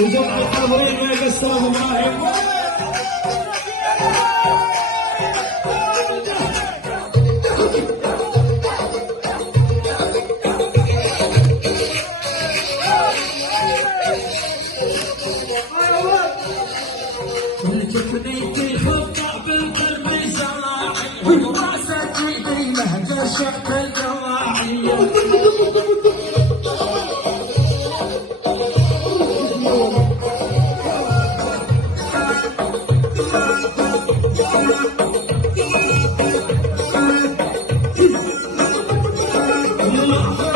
وجمع الحاضرين ويا الاستاذ ابراهيم. كفنيتي خطع بالقلب زراعي وراسك يديمه جشع الجراحية الله